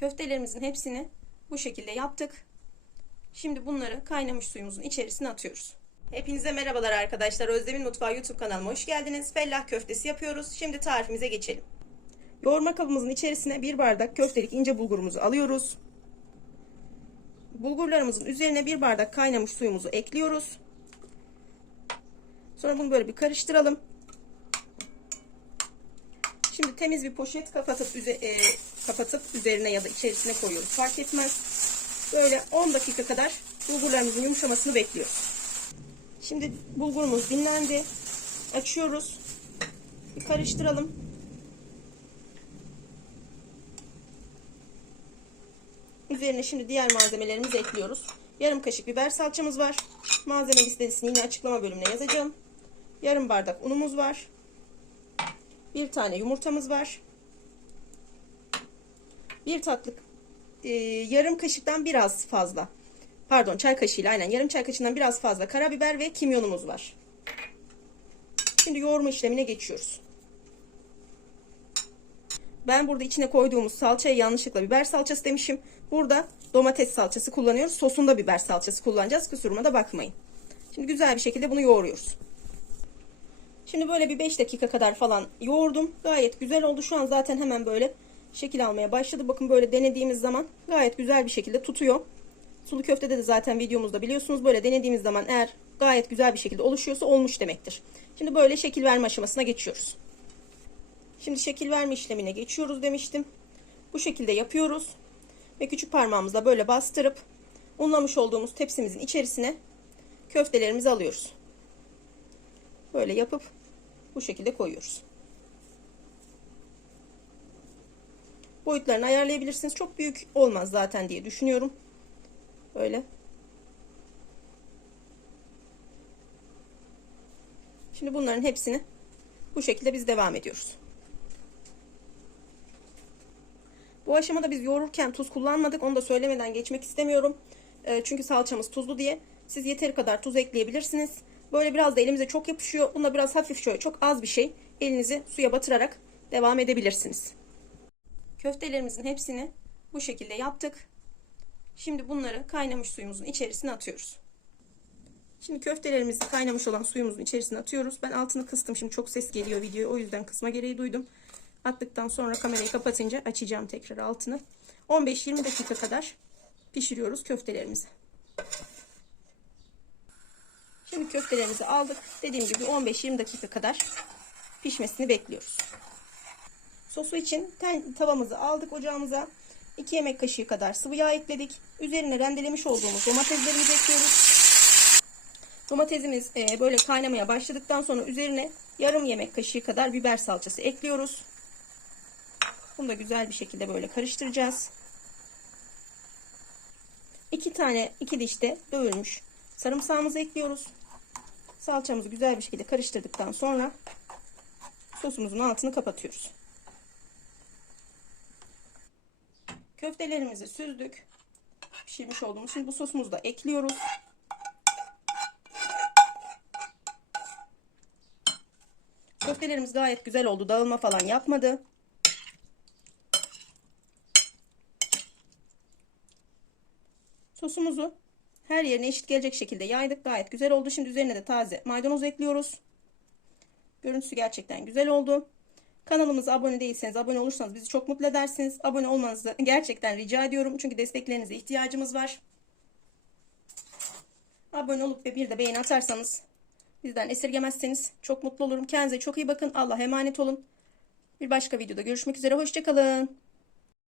Köftelerimizin hepsini bu şekilde yaptık. Şimdi bunları kaynamış suyumuzun içerisine atıyoruz. Hepinize merhabalar arkadaşlar. Özlem'in Mutfağı YouTube kanalıma hoş geldiniz. Fellah köftesi yapıyoruz. Şimdi tarifimize geçelim. Yoğurma kabımızın içerisine bir bardak köftelik ince bulgurumuzu alıyoruz. Bulgurlarımızın üzerine bir bardak kaynamış suyumuzu ekliyoruz. Sonra bunu böyle bir karıştıralım. Şimdi temiz bir poşet kapatıp, üze, e, kapatıp üzerine ya da içerisine koyuyoruz. Fark etmez. Böyle 10 dakika kadar bulgurlarımızın yumuşamasını bekliyoruz. Şimdi bulgurumuz dinlendi. Açıyoruz. Bir karıştıralım. Üzerine şimdi diğer malzemelerimizi ekliyoruz. Yarım kaşık biber salçamız var. Malzeme listesini yine açıklama bölümüne yazacağım. Yarım bardak unumuz var. Bir tane yumurtamız var. Bir tatlı e, yarım kaşıktan biraz fazla. Pardon çay kaşığıyla aynen yarım çay kaşığından biraz fazla karabiber ve kimyonumuz var. Şimdi yoğurma işlemine geçiyoruz. Ben burada içine koyduğumuz salçaya yanlışlıkla biber salçası demişim. Burada domates salçası kullanıyoruz. Sosunda biber salçası kullanacağız. Kusuruma da bakmayın. Şimdi güzel bir şekilde bunu yoğuruyoruz. Şimdi böyle bir 5 dakika kadar falan yoğurdum. Gayet güzel oldu. Şu an zaten hemen böyle şekil almaya başladı. Bakın böyle denediğimiz zaman gayet güzel bir şekilde tutuyor. Sulu köftede de zaten videomuzda biliyorsunuz böyle denediğimiz zaman eğer gayet güzel bir şekilde oluşuyorsa olmuş demektir. Şimdi böyle şekil verme aşamasına geçiyoruz. Şimdi şekil verme işlemine geçiyoruz demiştim. Bu şekilde yapıyoruz. Ve küçük parmağımızla böyle bastırıp unlamış olduğumuz tepsimizin içerisine köftelerimizi alıyoruz. Böyle yapıp bu şekilde koyuyoruz. Boyutlarını ayarlayabilirsiniz. Çok büyük olmaz zaten diye düşünüyorum. Böyle. Şimdi bunların hepsini bu şekilde biz devam ediyoruz. Bu aşamada biz yoğururken tuz kullanmadık. Onu da söylemeden geçmek istemiyorum. E, çünkü salçamız tuzlu diye. Siz yeteri kadar tuz ekleyebilirsiniz. Böyle biraz da elimize çok yapışıyor. Bunda biraz hafif şöyle çok az bir şey. Elinizi suya batırarak devam edebilirsiniz. Köftelerimizin hepsini bu şekilde yaptık. Şimdi bunları kaynamış suyumuzun içerisine atıyoruz. Şimdi köftelerimizi kaynamış olan suyumuzun içerisine atıyoruz. Ben altını kıstım. Şimdi çok ses geliyor videoya. O yüzden kısma gereği duydum. Attıktan sonra kamerayı kapatınca açacağım tekrar altını. 15-20 dakika kadar pişiriyoruz köftelerimizi. Şimdi köftelerimizi aldık. Dediğim gibi 15-20 dakika kadar pişmesini bekliyoruz. Sosu için tavamızı aldık ocağımıza. 2 yemek kaşığı kadar sıvı yağ ekledik. Üzerine rendelemiş olduğumuz domateslerimizi ekliyoruz. Domatesimiz e, böyle kaynamaya başladıktan sonra üzerine yarım yemek kaşığı kadar biber salçası ekliyoruz. Bunu da güzel bir şekilde böyle karıştıracağız. 2 tane 2 dişte dövülmüş sarımsağımızı ekliyoruz. Salçamızı güzel bir şekilde karıştırdıktan sonra sosumuzun altını kapatıyoruz. Köftelerimizi süzdük. Pişirmiş olduğumuz. Şimdi bu sosumuzu da ekliyoruz. Köftelerimiz gayet güzel oldu. Dağılma falan yapmadı. Sosumuzu her yerine eşit gelecek şekilde yaydık. Gayet güzel oldu. Şimdi üzerine de taze maydanoz ekliyoruz. Görüntüsü gerçekten güzel oldu. Kanalımıza abone değilseniz abone olursanız bizi çok mutlu edersiniz. Abone olmanızı gerçekten rica ediyorum. Çünkü desteklerinize ihtiyacımız var. Abone olup ve bir de beğeni atarsanız bizden esirgemezseniz çok mutlu olurum. Kendinize çok iyi bakın. Allah'a emanet olun. Bir başka videoda görüşmek üzere. Hoşçakalın.